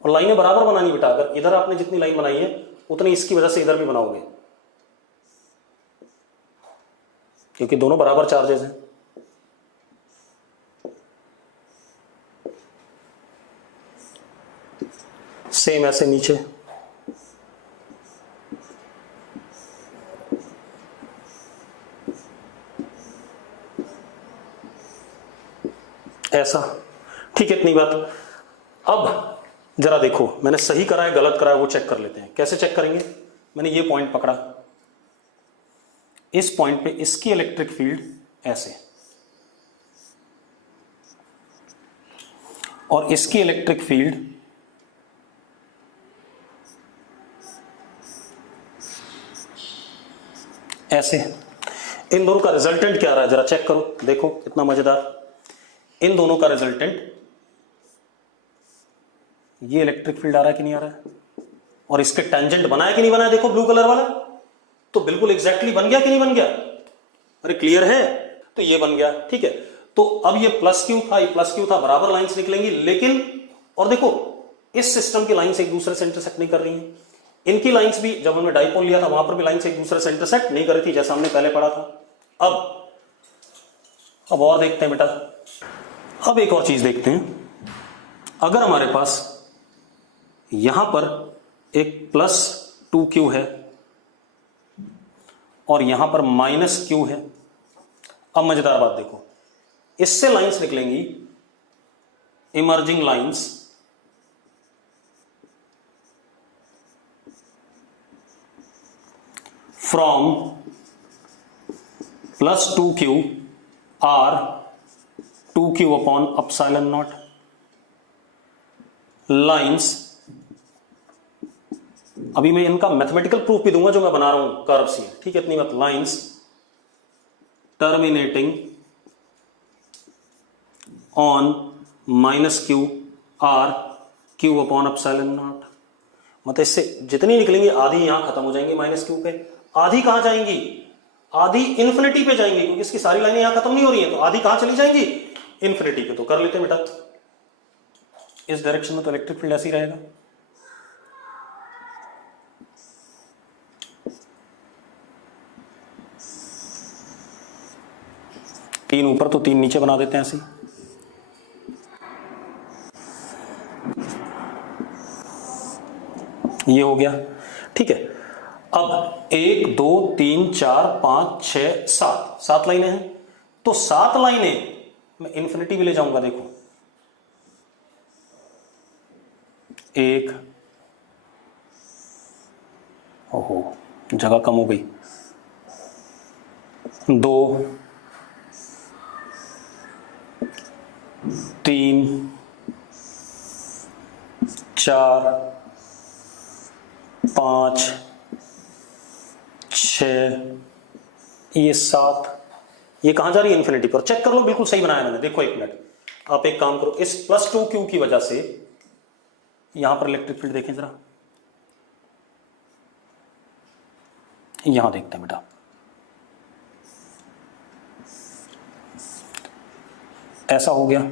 और लाइनें बराबर बनानी बेटा, अगर इधर आपने जितनी लाइन बनाई है उतनी इसकी वजह से इधर भी बनाओगे, क्योंकि दोनों बराबर चार्जेस हैं। सेम ऐसे नीचे, ऐसा। ठीक है, इतनी बात। अब जरा देखो मैंने सही करा है गलत करा है वो चेक कर लेते हैं। कैसे चेक करेंगे? मैंने ये पॉइंट पकड़ा, इस पॉइंट पे इसकी इलेक्ट्रिक फील्ड ऐसे और इसकी इलेक्ट्रिक फील्ड ऐसे। इन दोनों का रिजल्टेंट क्या आ रहा है जरा चेक करो, देखो कितना मजेदार। इन दोनों का रिजल्टेंट, ये इलेक्ट्रिक फील्ड आ रहा है कि नहीं आ रहा है, और इसके टेंजेंट बनाया कि नहीं बनाया? देखो ब्लू कलर वाला, तो बिल्कुल एग्जैक्टली बन गया कि नहीं बन गया? अरे क्लियर है? तो ये बन गया। ठीक है, तो अब ये प्लस क्यू था, ये प्लस क्यू था, बराबर लाइंस निकलेंगी, लेकिन और देखो इस सिस्टम की लाइंस एक दूसरे से इंटरसेक्ट नहीं कर रही हैं। इनकी लाइंस भी, जब हमने डाइपोल लिया था वहां पर भी लाइंस एक दूसरे से इंटरसेक्ट नहीं कर रही थी, जैसा हमने पहले पढ़ा था। अब और देखते हैं बेटा, अब एक और चीज देखते हैं। अगर हमारे पास यहां पर एक प्लस 2q है और यहां पर माइनस q है, अब मजेदार बात देखो, इससे लाइंस निकलेंगी emerging lines from plus 2q r 2q upon epsilon not lines. अभी मैं इनका मैथमेटिकल प्रूफ भी दूंगा जो मैं बना रहा हूं कर्व से, ठीक है, इतनी बात। Lines terminating on minus Q R Q upon epsilon not. मतलब इससे जितनी निकलेंगी आधी यहां खत्म हो जाएंगी माइनस क्यू पे, आधी कहां जाएंगी, आधी इन्फिनिटी पे जाएंगी, क्योंकि इसकी सारी लाइनें यहां खत्म नहीं हो रही हैं, तो आधी कहां चली जाएंगी, इन्फिनिटी पे। तो कर लेते हैं बेटा, इस डायरेक्शन में तो इलेक्ट्रिक फील्ड ऐसे ही रहेगा। तीन ऊपर तो तीन नीचे बना देते हैं ऐसे। ये हो गया, ठीक है। अब 1 2 3 4 5 6 7 7 लाइनें हैं, तो 7 लाइनें मैं इन्फिनिटी भी ले जाऊंगा। देखो 1, ओहो जगह कम हो गई, 2 3 4 5 6, ये 7, ये कहां जा रही है, इन्फिनिटी पर। चेक कर लो, बिल्कुल सही बनाया मैंने। देखो एक मिनट, आप एक काम करो, इस प्लस 2q की वजह से यहां पर इलेक्ट्रिक फील्ड देखें जरा, यहां देखते हैं बेटा। ऐसा हो गया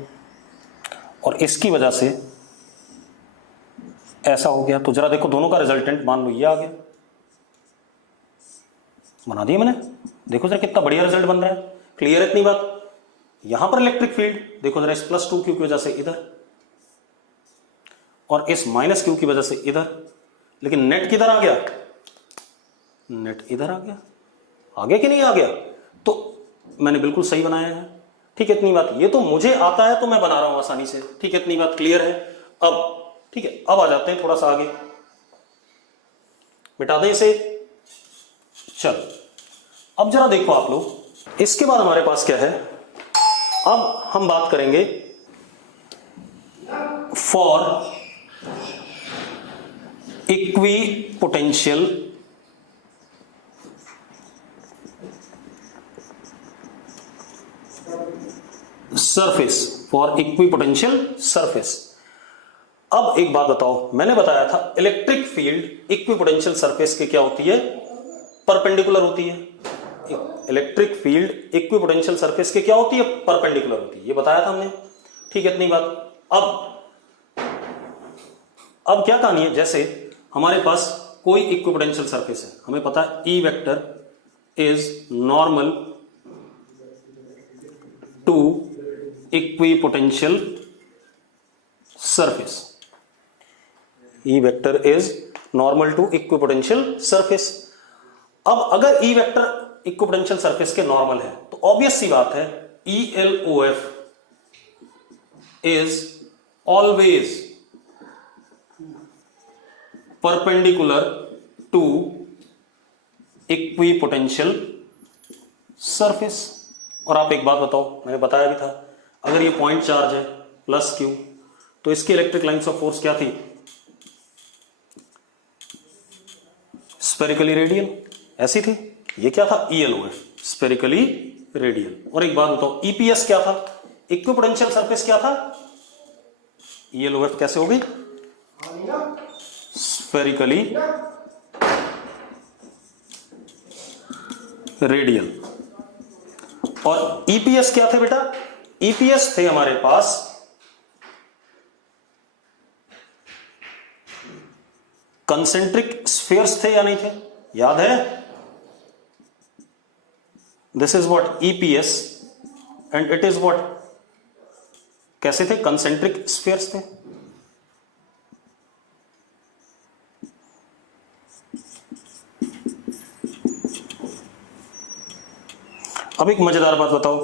और इसकी वजह से ऐसा हो गया, तो जरा देखो दोनों का रिजल्टेंट मान लो ये आ गया, बना दिया मैंने। देखो जरा कितना बढ़िया रिजल्ट बन रहा है, क्लियर है इतनी बात। यहां पर इलेक्ट्रिक फील्ड देखो जरा, इस प्लस 2q की वजह से इधर और इस माइनस q की वजह से इधर, लेकिन नेट किधर आ गया, नेट इधर आ गया। आ गया कि नहीं आ गया, तो मैंने बिल्कुल सही बनाया है, ठीक है इतनी बात। ये तो मुझे आता है तो मैं बना रहा हूं आसानी से, ठीक है इतनी बात क्लियर है। अब ठीक है, अब आ जाते हैं थोड़ा सा आगे, मिटा दें इसे। चलो अब जरा देखो आप लोग, इसके बाद हमारे पास क्या है, अब हम बात करेंगे for equi potential surface, for equi potential surface. अब एक बात बताओ, मैंने बताया था electric field equi potential surface के क्या होती है, परपेंडिकुलर होती है। Electric field equi potential surface के क्या होती है, परपेंडिकुलर होती है, ये बताया था हमने, ठीक है इतनी बात। अब क्या कहानी है, जैसे हमारे पास कोई इक्वी पोटेंशियल सरफेस है, हमें पता है E vector is normal to equipotential surface, E vector is normal to equipotential surface. अब अगर ई वेक्टर इक्विपोटेंशियल सरफेस के नॉर्मल है तो ऑब्वियस सी बात है ELOF is always perpendicular to equipotential surface. और आप एक बात बताओ, मैंने बताया भी था, अगर ये पॉइंट चार्ज है प्लस क्यू, तो इसकी इलेक्ट्रिक लाइंस ऑफ फोर्स क्या थी, स्फेरिकली रेडियल, ऐसी थी। ये क्या था, ELOF, स्फेरिकली रेडियल। और एक बात बताओ, EPS क्या था, इक्विपोटेंशियल सरफेस क्या था, ELOF कैसे हो गई, स्फेरिकली रेडियल। और EPS क्या थे बेटा, EPS थे हमारे पास कंसेंट्रिक स्फीयर्स थे या नहीं थे, याद है, this is what EPS and it is what, कैसे थे, कंसेंट्रिक स्फीयर्स थे। अब एक मजेदार बात बताओ,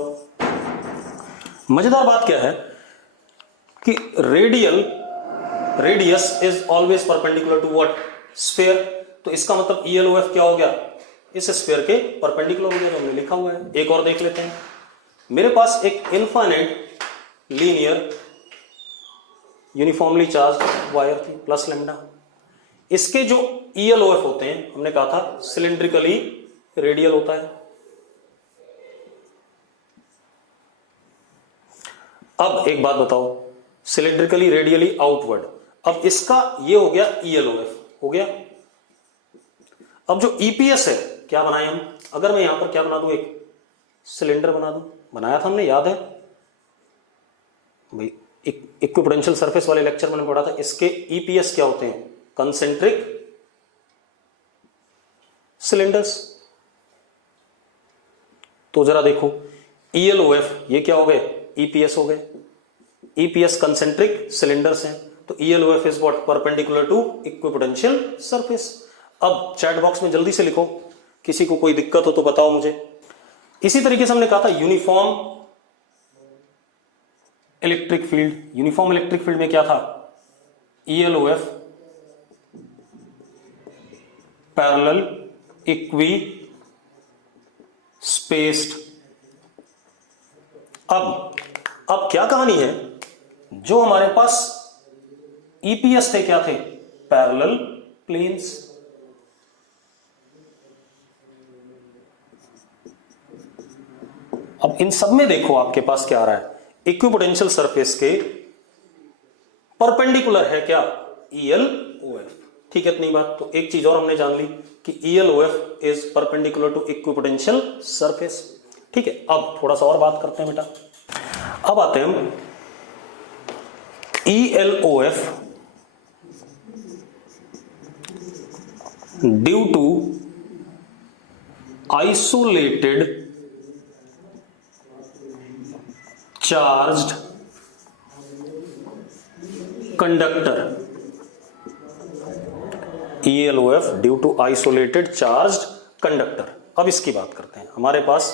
मजेदार बात क्या है कि radius is always perpendicular to what, sphere. तो इसका मतलब ELOF क्या हो गया, इस स्फीयर के परपेंडिकुलर हो गया, जो हमने लिखा हुआ है। एक और देख लेते हैं। मेरे पास एक infinite linear uniformly charge wire थी प्लस लैम्डा। इसके जो ELOF होते हैं, हमने कहा था सिलिंड्रिकली रेडियल होता है। अब एक बात बताओ, सिलिंड्रिकली रेडियली आउटवर्ड, अब इसका ये हो गया ELOF हो गया। अब जो EPS है, क्या बनाए हम? अगर मैं यहां पर क्या बना दूं, एक सिलेंडर बना दूं, बनाया था हमने, याद है भाई, इक्विपोटेंशियल सरफेस वाले लेक्चर में पढ़ा था। इसके EPS क्या होते हैं? Concentric cylinders. तो जरा देखो, ELOF ये क्या हो गए? EPS हो गए। EPS कंसेंट्रिक सिलेंडर्स हैं, तो ELOF is what? Perpendicular to equipotential surface. अब चैट बॉक्स में जल्दी से लिखो, किसी को कोई दिक्कत हो तो बताओ मुझे। इसी तरीके से हमने कहा था uniform electric field. Uniform electric field में क्या था? ELOF parallel equi spaced. अब क्या कहानी है? जो हमारे पास EPS थे, क्या थे? Parallel planes. अब इन सब में देखो आपके पास क्या आ रहा है? इक्विपोटेंशियल सरफेस के परपेंडिकुलर है क्या? ELOF। ठीक है, इतनी बात। तो एक चीज और हमने जान ली कि ELOF is perpendicular to equipotential surface. ठीक है, अब थोड़ा सा और बात करते हैं बेटा। अब आते हैं हम ELOF due to isolated charged conductor. ELOF due to isolated charged conductor. अब इसकी बात करते हैं। हमारे पास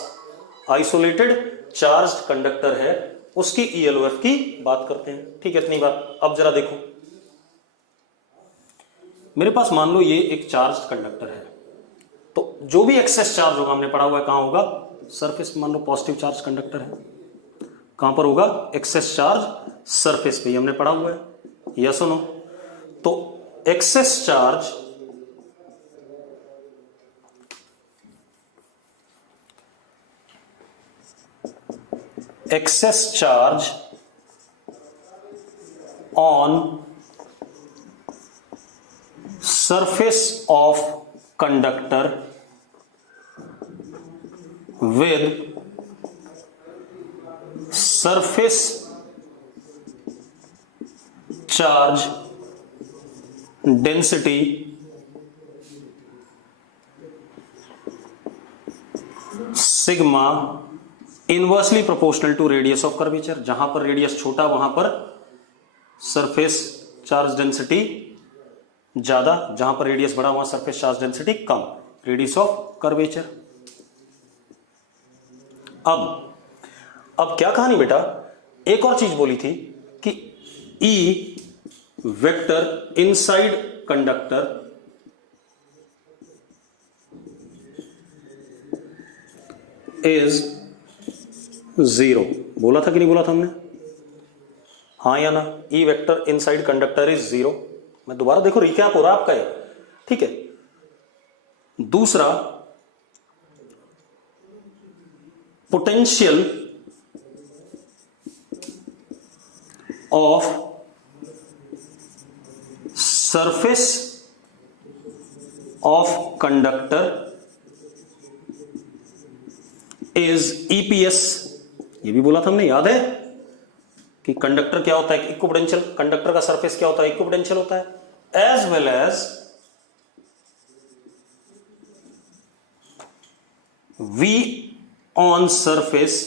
आइसोलेटेड चार्ज्ड कंडक्टर है, उसकी ELOF की बात करते हैं। ठीक है, इतनी बात। अब जरा देखो, मेरे पास मान लो ये एक चार्ज्ड कंडक्टर है, तो जो भी एक्सेस चार्ज होगा, हमने पढ़ा हुआ है कहां होगा? सरफेस। मान लो पॉजिटिव चार्ज कंडक्टर है, कहां पर होगा? एक्सेस चार्ज सरफेस पे, हमने पढ़ा हुआ है। यस और नो? तो excess charge on surface of conductor with surface charge density sigma inversely proportional to radius of curvature. जहां पर रेडियस छोटा वहां पर सरफेस चार्ज डेंसिटी ज्यादा, जहां पर रेडियस बड़ा वहां surface charge density come, radius of curvature. अब क्या कहानी बेटा? एक और चीज बोली थी कि E vector inside conductor is 0। बोला था कि नहीं बोला था हमने? हाँ या ना? E vector inside conductor is 0। मैं दोबारा देखो, रिकैप हो रहा है आपका ये। ठीक है, दूसरा, potential of surface of conductor is EPS। ये भी बोला था हमने, याद है कि कंडक्टर क्या होता है? इक्विपोटेंशियल। कंडक्टर का सरफेस क्या होता है? इक्विपोटेंशियल होता है। As well as V on surface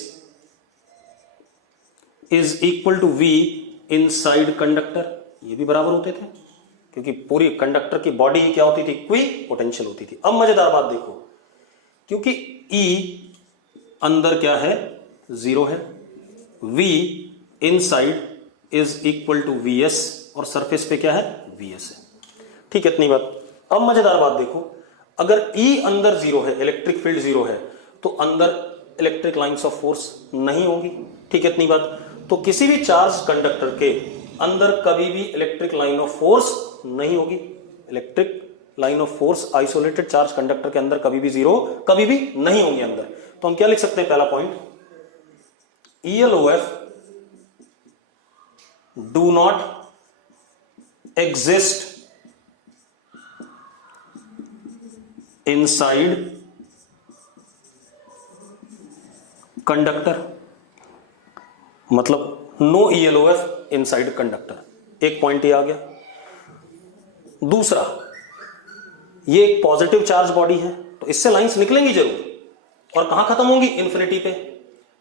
is equal to V inside conductor. ये भी बराबर होते थे, क्योंकि पूरी कंडक्टर की बॉडी ही क्या होती थी? इक्विपोटेंशियल होती थी। अब मजेदार बात देखो, क्योंकि E अंदर क्या है? 0 है। V inside is equal to VS, और सरफेस पे क्या है? VS है। ठीक है, इतनी बात। अब मजेदार बात देखो, अगर ई अंदर जीरो है, इलेक्ट्रिक फील्ड जीरो है, तो अंदर इलेक्ट्रिक लाइंस ऑफ फोर्स नहीं होगी। ठीक है, इतनी बात। तो किसी भी चार्ज कंडक्टर के अंदर कभी भी इलेक्ट्रिक लाइन ऑफ फोर्स नहीं होगी। Electric line of force isolated charge conductor के अंदर कभी भी जीरो, कभी भी नहीं होंगे अंदर। तो हम क्या लिख सकते हैं, पहला point, ELOF do not exist inside conductor, मतलब नो ELOF इनसाइड कंडक्टर। एक पॉइंट ये आ गया। दूसरा, ये एक पॉजिटिव चार्ज बॉडी है, तो इससे लाइंस निकलेंगी जरूर, और कहां खत्म होंगी, इन्फिनिटी पे।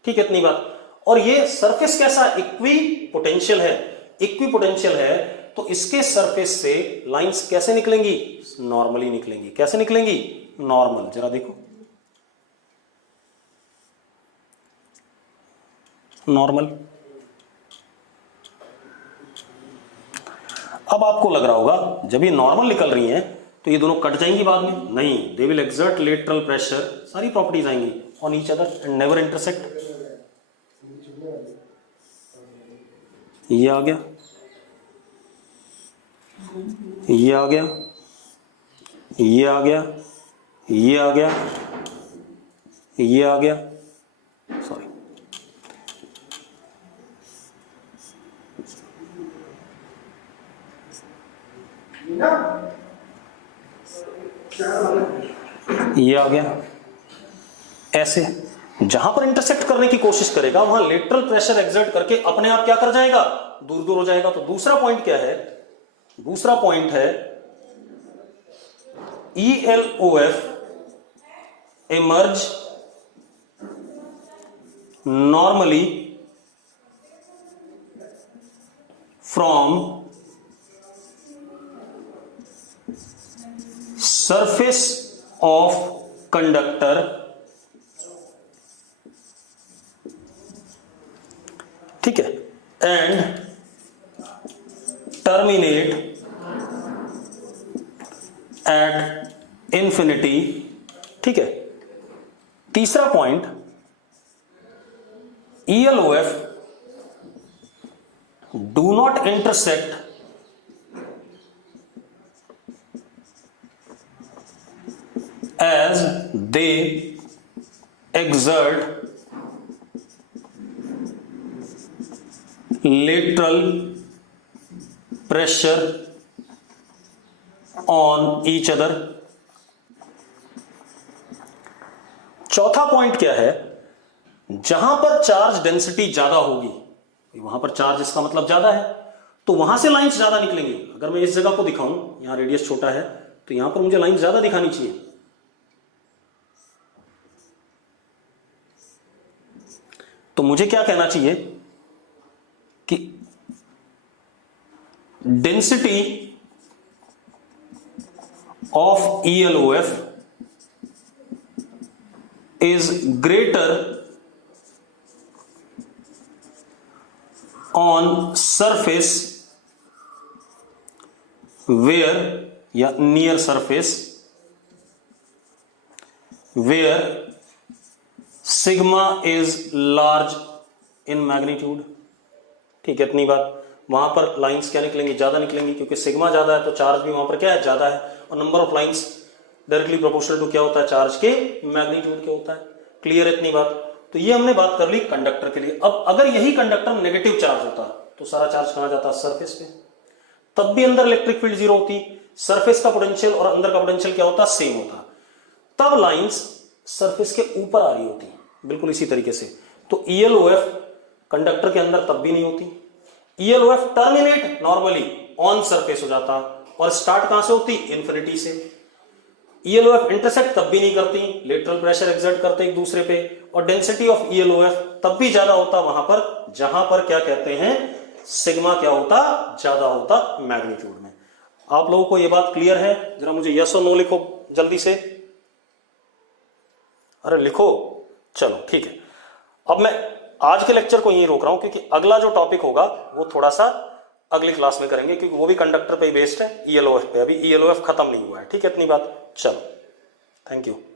ठीक है, इतनी बात। और ये सरफेस कैसा, इक्वी पोटेंशियल है। इक्वी पोटेंशियल है तो इसके सरफेस से लाइंस कैसे निकलेंगी, नॉर्मली निकलेंगी। कैसे निकलेंगी, नॉर्मल। जरा देखो, नॉर्मल। अब आपको लग रहा होगा जब ये नॉर्मल निकल रही हैं तो ये दोनों कट जाएंगी बाद में, नहीं, they will exert lateral pressure, सारी प्रॉपर्टीज आएंगी on each other and never intersect. ये आ गया, ये आ गया, ये आ गया, ये आ गया, ये आ गया, सॉरी, ये आ गया। ऐसे जहां पर इंटरसेक्ट करने की कोशिश करेगा वहां लेटरल प्रेशर एक्सर्ट करके अपने आप क्या कर जाएगा, दूर दूर हो जाएगा। तो दूसरा पॉइंट क्या है, दूसरा पॉइंट है ELOF emerge normally from surface of conductor ठीक है, एंड टर्मिनेट एट इंफिनिटी। ठीक है। तीसरा point, ELOF do not intersect as they exert lateral pressure on each other। चौथा पॉइंट क्या है, जहां पर चार्ज डेंसिटी ज्यादा होगी, वहां पर चार्ज इसका मतलब ज्यादा है, तो वहां से लाइंस ज्यादा निकलेंगी। अगर मैं इस जगह को दिखाऊं, यहां रेडियस छोटा है, तो यहां पर मुझे लाइंस ज्यादा दिखानी चाहिए। तो मुझे क्या कहना चाहिए कि density of ELOF is greater on surface where या near surface where sigma is large in magnitude। ठीक है, इतनी बात। वहां पर लाइंस क्या निकलेंगी, ज्यादा निकलेंगी, क्योंकि सिग्मा ज्यादा है तो चार्ज भी वहां पर क्या है, ज्यादा है, और number of lines directly proportional to क्या होता है, चार्ज के मैग्नीट्यूड के होता है। क्लियर है इतनी बात। तो ये हमने बात कर ली कंडक्टर के लिए। अब अगर यही कंडक्टर नेगेटिव चार्ज होता तो सारा चार्ज कहां जाता, सरफेस पे, तब भी अंदर इलेक्ट्रिक फील्ड जीरो होती, सरफेस का पोटेंशियल और अंदर का पोटेंशियल क्या होता, सेम होता, तब लाइंस सरफेस के ऊपर आ रही होती, बिल्कुल इसी तरीके से। तो ELOF कंडक्टर के अंदर तब भी नहीं होती। ELOF terminate normally on surface हो जाता, और स्टार्ट कहां से होती, इंफिनिटी से। ELOF इंटरसेक्ट तब भी नहीं करती, लेटरल प्रेशर एक्सर्ट करते एक दूसरे पे, और डेंसिटी ऑफ ELOF तब भी ज्यादा होता वहां पर जहां पर क्या कहते हैं, सिग्मा क्या होता, ज्यादा होता मैग्नीट्यूड में। आप लोगों को यह बात क्लियर है? जरा मुझे यस और नो लिखो जल्दी से। अरे लिखो, चलो ठीक है। अब मैं आज के लेक्चर को यहीं रोक रहा हूं, क्योंकि अगला जो टॉपिक होगा वो थोड़ा सा अगली क्लास में करेंगे, क्योंकि वो भी कंडक्टर पे ही बेस्ड है, ELOF पे। अभी ELOF खत्म नहीं हुआ है। ठीक है, इतनी बात। चलो। Thank you.